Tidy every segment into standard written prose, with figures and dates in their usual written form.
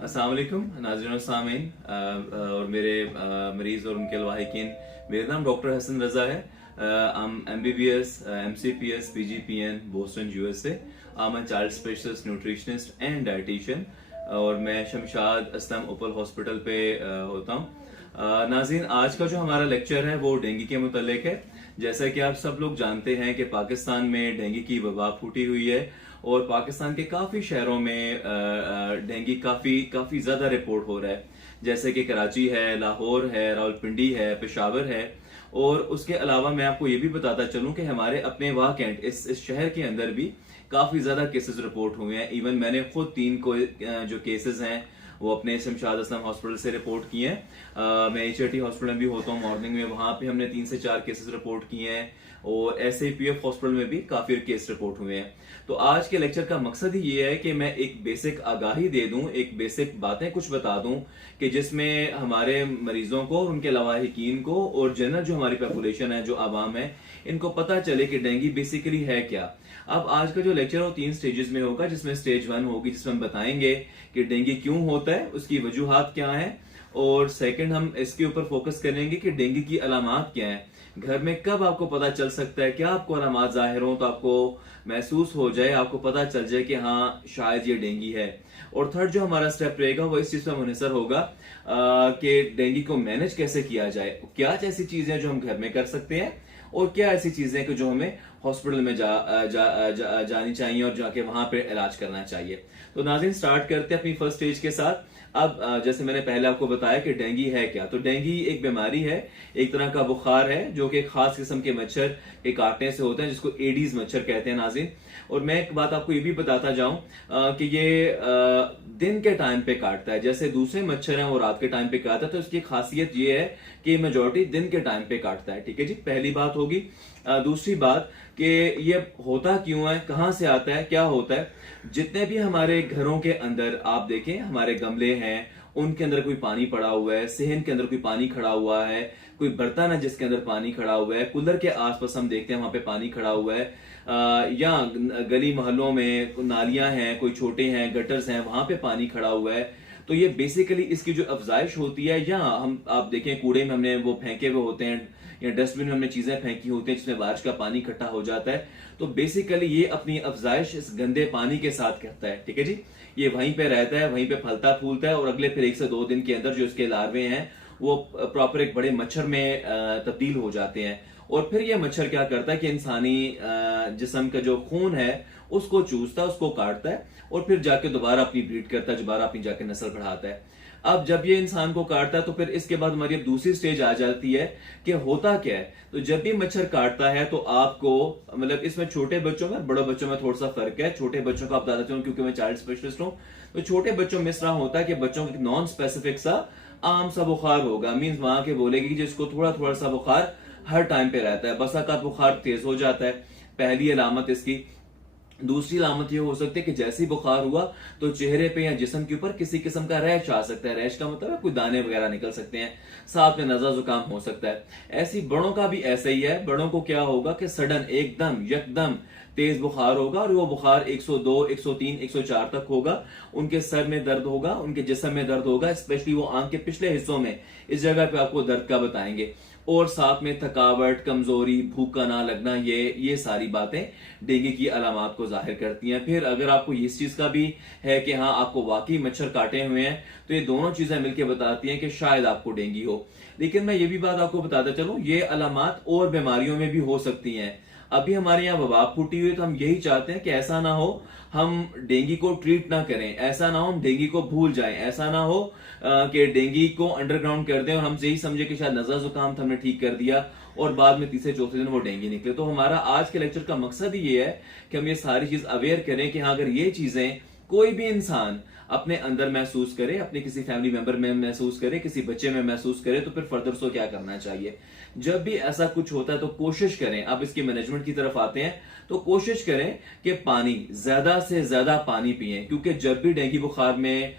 अस्सलाम वालेकुम नाज़रीन और सामीन और मेरे मरीज और उनके लवाहिकीन। मेरा नाम डॉक्टर हसन रजा है। MBBS, MCPS, PGPN, Boston USA। I'm a child specialist, nutritionist and dietitian और मैं शमशाद असलम ओपल हॉस्पिटल पे होता हूँ। नाज़रीन, आज का जो हमारा लेक्चर है वो डेंगू के मुतालिक है। जैसा कि आप सब लोग जानते हैं कि पाकिस्तान में डेंगू की वबा फूटी हुई है और पाकिस्तान के काफी शहरों में डेंगू काफी ज्यादा रिपोर्ट हो रहा है। जैसे कि कराची है, लाहौर है, रावलपिंडी है, पेशावर है। और उसके अलावा मैं आपको ये भी बताता चलूं कि हमारे अपने वाह कैंट इस शहर के अंदर भी काफी ज्यादा केसेस रिपोर्ट हुए हैं। इवन मैंने खुद 3 जो केसेस हैं वो अपने शमशाद असलम हॉस्पिटल से रिपोर्ट किए हैं। मैं HRT हॉस्पिटल में भी होता हूँ मॉर्निंग में, वहां पे हमने 3 से 4 केसेस रिपोर्ट किए हैं और SAPF हॉस्पिटल में भी काफी केस रिपोर्ट हुए हैं। तो आज के लेक्चर का मकसद ही ये है कि मैं एक बेसिक आगाही दे दूं, एक बेसिक बातें कुछ बता दूं कि जिसमें हमारे मरीजों को और उनके लवाहिकीन को और जनरल जो हमारी पॉपुलेशन है, जो आवाम है, इनको पता चले कि डेंगू बेसिकली है क्या। अब आज का जो लेक्चर है वो 3 स्टेजेस में होगा, जिसमें स्टेज 1 होगी जिसमें हम बताएंगे कि डेंगू क्यों होता है, उसकी वजूहात क्या है, और सेकंड हम इसके ऊपर फोकस करेंगे कि डेंगू की अलामात क्या है, घर में कब आपको पता चल सकता है, क्या आपको अलामात जाहिर हो तो आपको महसूस हो जाए, आपको पता चल जाए कि हाँ शायद ये डेंगू है। और थर्ड जो हमारा स्टेप रहेगा वो इस चीज पर मुनहसर होगा कि डेंगू को मैनेज कैसे किया जाए, क्या ऐसी चीजें जो हम घर में कर सकते हैं और क्या ऐसी चीजें कि जो हमें हॉस्पिटल में जानी चाहिए और जाके वहां पे इलाज करना चाहिए। तो नाज़रीन, स्टार्ट करते हैं अपनी फर्स्ट स्टेज के साथ। अब जैसे मैंने पहले आपको बताया कि डेंगू है क्या, तो डेंगू एक बीमारी है, एक तरह का बुखार है जो कि एक खास किस्म के मच्छर के काटने से होता है, जिसको एडीज मच्छर कहते हैं नाज़रीन। और मैं एक बात आपको ये भी बताता जाऊं कि ये दिन के टाइम पे काटता है, जैसे दूसरे मच्छर हैं वो रात के टाइम पे काटता है, तो इसकी खासियत ये है कि मेजोरिटी दिन के टाइम पे काटता है। ठीक है जी, पहली बात होगी। दूसरी बात कि ये होता क्यों है, कहां से आता है, क्या होता है। जितने भी हमारे घरों के अंदर आप देखें, हमारे गमले हैं उनके अंदर कोई पानी पड़ा हुआ है, सेहन के अंदर कोई पानी खड़ा हुआ है, कोई बर्तन है जिसके अंदर पानी खड़ा हुआ है, कूलर के आसपास हम देखते हैं वहां पे पानी खड़ा हुआ है, या गली मोहल्लों में नालियां हैं, कोई छोटे हैं गटर्स हैं, वहां पे पानी खड़ा हुआ है, तो ये बेसिकली इसकी जो अफजाइश होती है। या हम आप देखें कूड़े में हमने वो फेंके हुए होते हैं या डस्टबिन में हमने चीजें फेंकी होती हैं जिसमें बारिश का पानी इकट्ठा हो जाता है, तो बेसिकली ये अपनी अफजाइश इस गंदे पानी के साथ करता है। ठीक है जी, ये वहीं पे रहता है, वहीं पे फलता फूलता है और अगले फिर 1 से 2 दिन के अंदर जो इसके लार्वे हैं वो प्रॉपर एक बड़े मच्छर में तब्दील हो जाते हैं। और फिर ये मच्छर क्या करता है कि इंसानी जिस्म का जो खून है उसको चूसता है, उसको काटता है और फिर जाके दोबारा अपनी ब्रीड करता है, दोबारा अपनी जाके नस्ल बढ़ाता है। अब जब ये इंसान को काटता है तो फिर इसके बाद हमारी अब दूसरी स्टेज आ जाती है कि होता क्या है। तो जब भी मच्छर काटता है तो आपको, मतलब इसमें छोटे बच्चों में बड़े बच्चों में थोड़ा सा फर्क है। छोटे बच्चों का आप बताते हूँ क्योंकि मैं चाइल्ड स्पेशलिस्ट हूँ। तो छोटे बच्चों में इस तरह होता है कि बच्चों को नॉन स्पेसिफिक सा आम सा बुखार होगा, मीन्स वहां के बोलेगी कि जिसको थोड़ा थोड़ा सा बुखार हर टाइम पे रहता है, बसाकात बुखार तेज हो जाता है, पहली अलामत इसकी। दूसरी अलामत यह हो सकती है कि जैसे ही बुखार हुआ तो चेहरे पे या जिस्म के ऊपर किसी किस्म का रैश आ सकता है। रैश का मतलब है कोई दाने वगैरह निकल सकते हैं, साथ में नज़ला जुकाम हो सकता है। ऐसी बड़ों का भी ऐसा ही है। बड़ों को क्या होगा कि सडन एकदम यकदम तेज बुखार होगा और वो बुखार 102, 103, 104 तक होगा। उनके सर में दर्द होगा, उनके जिस्म में दर्द होगा, स्पेशली वो आंख के पिछले हिस्सों में, इस जगह पे आपको दर्द का बताएंगे। और साथ में थकावट, कमजोरी, भूख का ना लगना, ये सारी बातें डेंगू की अलामात को जाहिर करती हैं। फिर अगर आपको इस चीज का भी है कि हाँ आपको वाकई मच्छर काटे हुए हैं, तो ये दोनों चीजें मिलकर बताती हैं कि शायद आपको डेंगू हो। लेकिन मैं ये भी बात आपको बताता चलूं, ये अलामात और बीमारियों में भी हो सकती हैं। अभी हमारे यहाँ वबा फूटी हुई, तो हम यही चाहते हैं कि ऐसा ना हो हम डेंगू को ट्रीट ना करें, ऐसा ना हो हम डेंगू को भूल जाएं, ऐसा ना हो कि डेंगू को अंडरग्राउंड कर दें और हम यही समझे कि शायद नज़ला जुकाम था हमने ठीक कर दिया और बाद में तीसरे चौथे दिन वो डेंगू निकले। तो हमारा आज के लेक्चर का मकसद ही ये है कि हम ये सारी चीज अवेयर करें कि हाँ अगर ये चीजें कोई भी इंसान अपने अंदर महसूस करे, अपने किसी फैमिली मेंबर में महसूस करे, किसी बच्चे में महसूस करे, तो फिर फर्दर सो क्या करना चाहिए। जब भी ऐसा कुछ होता है तो कोशिश करें, अब इसकी मैनेजमेंट की तरफ आते हैं, तो कोशिश करें कि पानी, ज्यादा से ज्यादा पानी पिएं, क्योंकि जब भी डेंगू बुखार में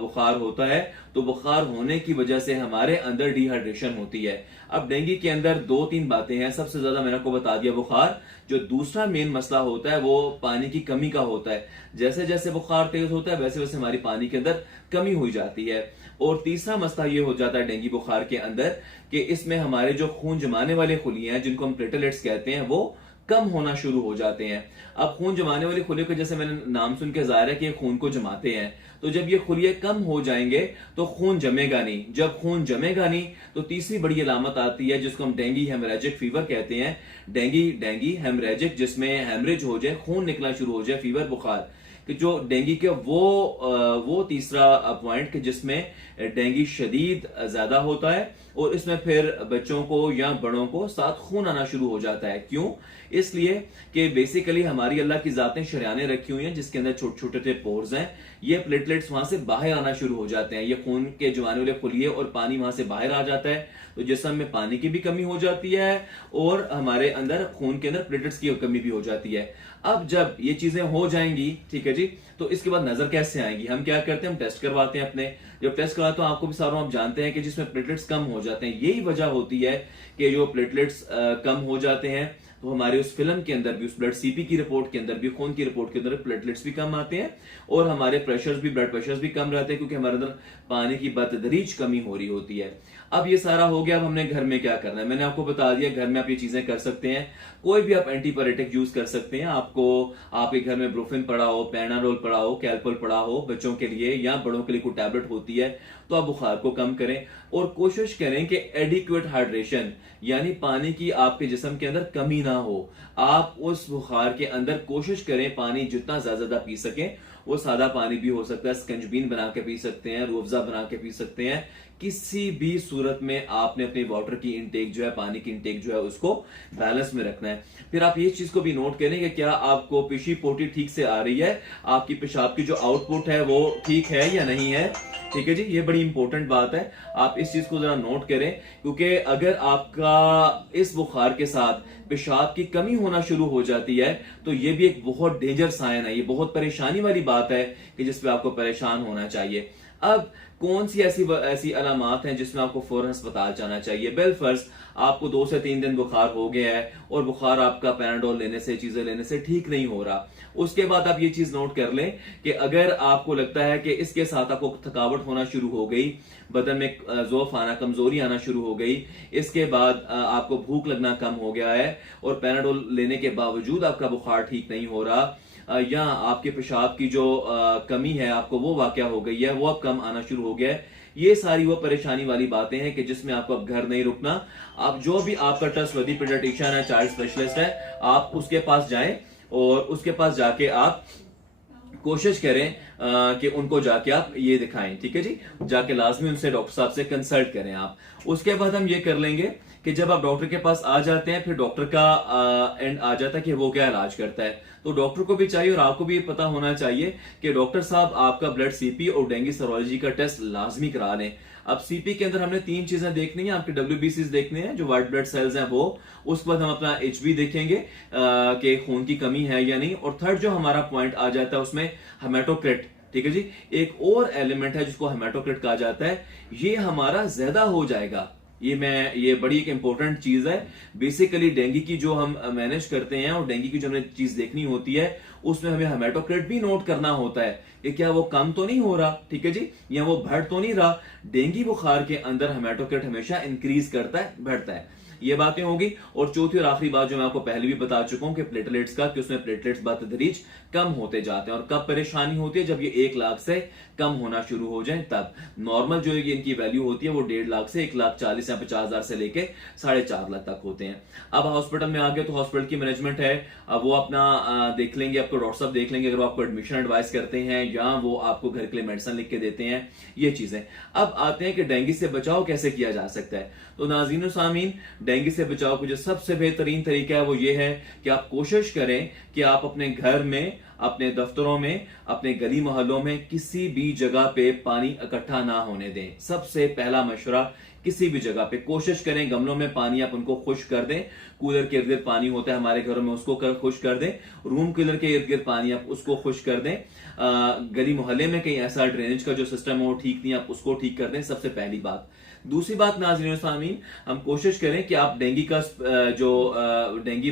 बुखार होता है तो बुखार होने की वजह से हमारे अंदर डिहाइड्रेशन होती है। अब डेंगू के अंदर 2-3 बातें हैं। सबसे ज्यादा मैंने आपको बता दिया बुखार, जो दूसरा मेन मसला होता है वो पानी की कमी का होता है। जैसे जैसे बुखार तेज होता है वैसे वैसे हमारी पानी के अंदर कमी हो जाती है। और तीसरा मसला ये हो जाता है डेंगू बुखार के अंदर कि इसमें हमारे जो खून जमाने वाले खुलिये हैं, जिनको हम प्लेटलेट्स कहते हैं, वो कम होना शुरू हो जाते हैं। अब खून जमाने वाले खुलियों को जैसे मैंने नाम सुन के जाहिर है कि खून को जमाते हैं, तो जब ये खुलिये कम हो जाएंगे तो खून जमेगा नहीं। जब खून जमेगा नहीं तो तीसरी बड़ी अलामत आती है जिसको हम डेंगी हेमरेजिक फीवर कहते हैं। डेंगी हेमरेजिक, जिसमें हेमरेज हो जाए, खून निकलना शुरू हो जाए, फीवर बुखार, कि जो डेंगी के वो तीसरा पॉइंट कि जिसमें डेंगी शदीद ज्यादा होता है और इसमें फिर बच्चों को या बड़ों को साथ खून आना शुरू हो जाता है। क्यों? इसलिए कि बेसिकली हमारी अल्लाह की जातें शरियाने रखी हुई हैं जिसके अंदर छोटे छोटे से पोर्स हैं। ये प्लेटलेट्स वहां से बाहर आना शुरू हो जाते हैं, ये खून के जमाने वाले खुलिये और पानी वहां से बाहर आ जाता है, तो जिस्म में पानी की भी कमी हो जाती है और हमारे अंदर खून के अंदर प्लेटलेट्स की कमी भी हो जाती है। अब जब ये चीजें हो जाएंगी, ठीक है जी, तो इसके बाद नजर कैसे आएंगी? हम क्या करते हैं, हम टेस्ट करवाते हैं अपने। जब टेस्ट करवाते हैं आपको भी सारों आप जानते हैं कि जिसमें प्लेटलेट्स कम हो जाते हैं, यही वजह होती है कि जो प्लेटलेट्स कम हो जाते हैं तो हमारे उस फिल्म के अंदर भी, उस ब्लड सीपी की रिपोर्ट के अंदर भी, खून की रिपोर्ट के अंदर प्लेटलेट्स भी कम आते हैं और हमारे प्रेशर्स भी, ब्लड प्रेशर्स भी कम रहते हैं, क्योंकि हमारे अंदर पानी की बतदरीज कमी हो रही होती है। अब ये सारा हो गया, अब हमने घर में क्या करना है? मैंने आपको बता दिया घर में आप ये चीजें कर सकते हैं। कोई भी आप एंटीपायरेटिक यूज कर सकते हैं। आपके घर में ब्रुफिन पड़ा हो, पैनाडोल पड़ा हो, कैल्पोल पड़ा हो बच्चों के लिए या बड़ों के लिए कोई टैबलेट होती है, तो आप बुखार को कम करें और कोशिश करें कि एडिक्वेट हाइड्रेशन, यानी पानी की आपके जिस्म के अंदर कमी ना हो। आप उस बुखार के अंदर कोशिश करें पानी जितना ज्यादा पी सकें। वो सादा पानी भी हो सकता है, स्कंजबीन बना के पी सकते हैं, रूह अफ़ज़ा बना के पी सकते हैं। किसी भी सूरत में आपने अपनी वाटर की इनटेक जो है, पानी की इनटेक जो है, उसको बैलेंस में रखना है। फिर आप ये चीज को भी नोट करें कि क्या आपको पेशी पोटी ठीक से आ रही है, आपकी पेशाब की जो आउटपुट है वो ठीक है या नहीं है। ठीक है जी, ये बड़ी इंपॉर्टेंट बात है, आप इस चीज को जरा नोट करें, क्योंकि अगर आपका इस बुखार के साथ पेशाब की कमी होना शुरू हो जाती है तो ये भी एक बहुत डेंजर साइन है, ये बहुत परेशानी वाली बात है कि जिसपे आपको परेशान होना चाहिए। अब कौन सी ऐसी अलामात हैं जिसमें आपको फौरन अस्पताल जाना चाहिए? बिलफर्ज आपको 2 से 3 दिन बुखार हो गया है और बुखार आपका पैनाडोल लेने से, चीजें लेने से ठीक नहीं हो रहा, उसके बाद आप ये चीज नोट कर लें कि अगर आपको लगता है कि इसके साथ आपको थकावट होना शुरू हो गई, बदन में ज़ौफ आना, कमजोरी आना शुरू हो गई, इसके बाद आपको भूख लगना कम हो गया है और पैनाडोल लेने के बावजूद आपका बुखार ठीक नहीं हो रहा, या आपके पेशाब की जो कमी है आपको वो वाकया हो गई है, वो अब कम आना शुरू हो गया है, ये सारी वो परेशानी वाली बातें हैं कि जिसमें आपको अब घर नहीं रुकना। आप जो भी आपका ट्रस्टवर्दी पीडियाट्रिशियन है, चाइल्ड स्पेशलिस्ट है, आप उसके पास जाएं और उसके पास जाके आप कोशिश करें कि उनको जाके आप ये दिखाएं। ठीक है जी, जाके लाजमी उनसे, डॉक्टर साहब से कंसल्ट करें आप। उसके बाद हम ये कर लेंगे कि जब आप डॉक्टर के पास आ जाते हैं, फिर डॉक्टर का एंड आ जाता है कि वो क्या इलाज करता है। तो डॉक्टर को भी चाहिए और आपको भी पता होना चाहिए कि डॉक्टर साहब आपका ब्लड सीपी और डेंगू सर्ोलॉजी का टेस्ट लाजमी करा लें। अब सीपी के अंदर हमने 3 चीजें देखनी है, आपके WBCs देखने हैं, जो व्हाइट ब्लड सेल्स हैं वो। उसके बाद हम अपना HB देखेंगे कि खून की कमी है या नहीं, और थर्ड जो हमारा पॉइंट आ जाता है उसमें हेमाटोक्रिट। ठीक है जी, एक और एलिमेंट है जिसको हेमाटोक्रिट कहा जाता है, ये हमारा ज्यादा हो जाएगा। ये बड़ी एक इंपॉर्टेंट चीज है। बेसिकली डेंगू की जो हम मैनेज करते हैं और डेंगू की जो हमें चीज देखनी होती है उसमें हमें हेमाटोक्रिट भी नोट करना होता है कि क्या वो कम तो नहीं हो रहा, ठीक है जी, या वो बढ़ तो नहीं रहा। डेंगू बुखार के अंदर हेमाटोक्रिट हमेशा इंक्रीज करता है, बढ़ता है। ये बातें होगी। और चौथी और आखिरी बात जो मैं आपको पहले भी बता चुका हूं कि प्लेटलेट्स का, कि उसमें प्लेटलेट्स बतदरीज कम होते जाते हैं। और कब परेशानी होती है? जब ये 1 लाख से कम होना शुरू हो जाए तब। नॉर्मल जो इनकी वैल्यू होती है वो 1.5 लाख से 1,40,000 या 50,000 से लेके 4.5 लाख तक होते हैं। अब हॉस्पिटल में आ गए तो हॉस्पिटल की मैनेजमेंट है, अब वो अपना देख लेंगे, आपको डॉक्टर साहब देख लेंगे, अगर वो आपको एडमिशन एडवाइस करते हैं या वो आपको घर के लिए मेडिसिन लिख के देते हैं, ये चीजें। अब आते हैं कि डेंगू से बचाव कैसे किया जा सकता है। तो नाज़रीन सामीन, डेंगू से बचाव का जो सबसे बेहतरीन तरीका है वो ये है कि आप कोशिश करें कि आप अपने घर में अपने दफ्तरों में, अपने गली मोहल्लों में किसी भी जगह पे पानी इकट्ठा ना होने दें। सबसे पहला मशवरा, किसी भी जगह पे कोशिश करें गमलों में पानी आप उनको खुश कर दें। कूलर के इर्द गिर्द पानी होता है हमारे घरों में, उसको खुश कर दें। रूम कूलर के इर्द गिर्द पानी आप उसको खुश कर दें। गली मोहल्ले में कहीं ऐसा ड्रेनेज का जो सिस्टम है वो ठीक नहीं, आप उसको ठीक कर दें, सबसे पहली बात। दूसरी बात नाज़रीन और सामीन, हम कोशिश करें कि आप डेंगी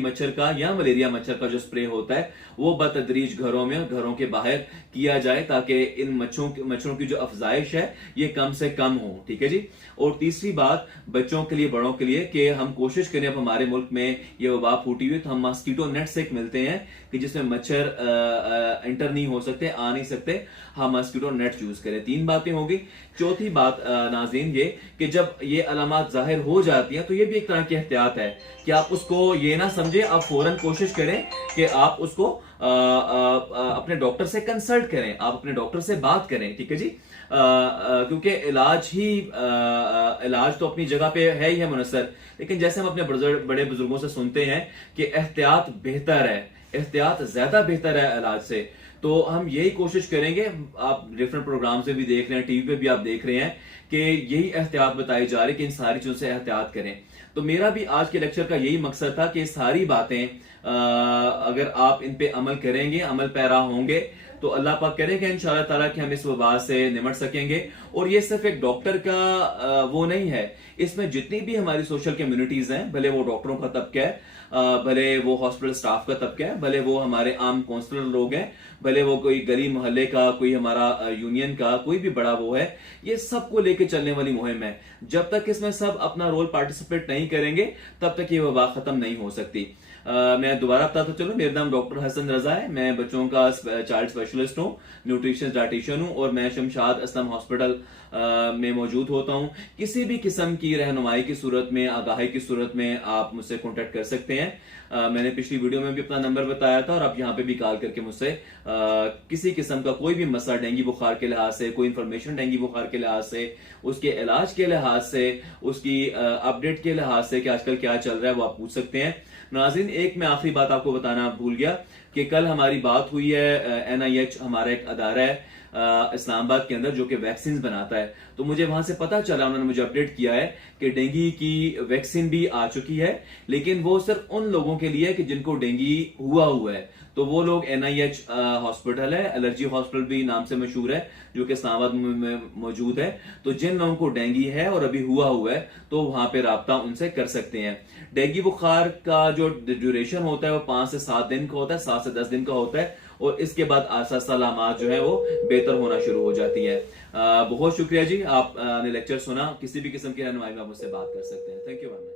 मच्छर का या मलेरिया मच्छर का जो स्प्रे होता है वो बतदरीज घरों में, घरों के बाहर किया जाए, ताकि इन मच्छरों की जो अफजाइश है ये कम से कम हो। ठीक है जी। और तीसरी बात, बच्चों के लिए, बड़ों के लिए, कि हम कोशिश करें, अब हमारे मुल्क में ये वबा फूटी हुई, तो हम मॉस्किटो नेट से मिलते हैं कि जिसमें मच्छर एंटर नहीं हो सकते, आ नहीं सकते, हम मॉस्किटो नेट यूज करें। 3 बातें होगी। चौथी बात नाज़रीन ये कि जब ये अलामात जाहिर हो जाती हैं तो ये भी एक तरह की एहतियात है कि आप उसको ये ना समझे, आप फौरन कोशिश करें कि आप उसको अपने डॉक्टर से कंसल्ट करें, आप अपने डॉक्टर से बात करें। ठीक है जी। क्योंकि इलाज तो अपनी जगह पे है ही है मुनस्सर, लेकिन जैसे हम अपने बड़े बुजुर्गों से सुनते हैं कि एहतियात बेहतर है, एहतियात ज्यादा बेहतर है इलाज से। तो हम यही कोशिश करेंगे, आप डिफरेंट प्रोग्राम से भी देख रहे हैं, टीवी पे भी आप देख रहे हैं कि यही एहतियात बताई जा रही है कि इन सारी चीजों से एहतियात करें। तो मेरा भी आज के लेक्चर का यही मकसद था कि सारी बातें अगर आप इन पे अमल करेंगे, अमल पैरा होंगे, तो अल्लाह पाक करेंगे इंशाअल्लाह ताला कि हम इस वबा से निमट सकेंगे। और ये सिर्फ एक डॉक्टर का वो नहीं है, इसमें जितनी भी हमारी सोशल कम्युनिटीज हैं, भले वो डॉक्टरों का तबका है, भले वो हॉस्पिटल स्टाफ का तबका है, भले वो हमारे आम काउंसलर लोग हैं, भले वो कोई गली मोहल्ले का, कोई हमारा यूनियन का कोई भी बड़ा वो है, ये सबको लेके चलने वाली मुहिम है। जब तक इसमें सब अपना रोल पार्टिसिपेट नहीं करेंगे तब तक ये वबा खत्म नहीं हो सकती। मैं दोबारा बताता चलूं, मेरा नाम डॉक्टर हसन रजा है, मैं बच्चों का चाइल्ड स्पेशलिस्ट हूं, न्यूट्रिशन डाइटिशियन हूं, और मैं शमशाद असलम हॉस्पिटल में मौजूद होता हूं। किसी भी किस्म की रहनुमाई की सूरत में, आगाही की सूरत में आप मुझसे कांटेक्ट कर सकते हैं। मैंने पिछली वीडियो में भी अपना नंबर बताया था, और आप यहाँ पे भी कॉल करके मुझसे किसी किस्म का कोई भी मसला डेंगू बुखार के लिहाज से, कोई इंफॉर्मेशन डेंगू बुखार के लिहाज से, उसके इलाज के लिहाज से, उसकी अपडेट के लिहाज से कि आजकल क्या चल रहा है, वो आप पूछ सकते हैं। नाज़रीन, एक मैं आखिरी बात आपको बताना भूल गया कि कल हमारी बात हुई है, NIH हमारा एक अदारा है इस्लामाबाद के अंदर जो कि वैक्सीन बनाता है, तो मुझे वहां से पता चला, उन्होंने मुझे अपडेट किया है कि डेंगू की वैक्सीन भी आ चुकी है, लेकिन वो सिर्फ उन लोगों के लिए है कि जिनको डेंगू हुआ है। तो वो लोग NIH हॉस्पिटल है, एलर्जी हॉस्पिटल भी नाम से मशहूर है, जो कि इस्लामाबाद में मौजूद है। तो जिन लोगों को डेंगू है और अभी हुआ है, तो वहां पे राब्ता उनसे कर सकते हैं। डेंगू बुखार का जो ड्यूरेशन होता है वो 5 से 7 दिन का होता है, 7 से 10 दिन का होता है, और इसके बाद आस्ता आस्ता अलामात जो है वो बेहतर होना शुरू हो जाती है। बहुत शुक्रिया जी, आपने लेक्चर सुना। किसी भी किस्म की रहनुमाई में आप मुझसे बात कर सकते हैं। Thank you very much.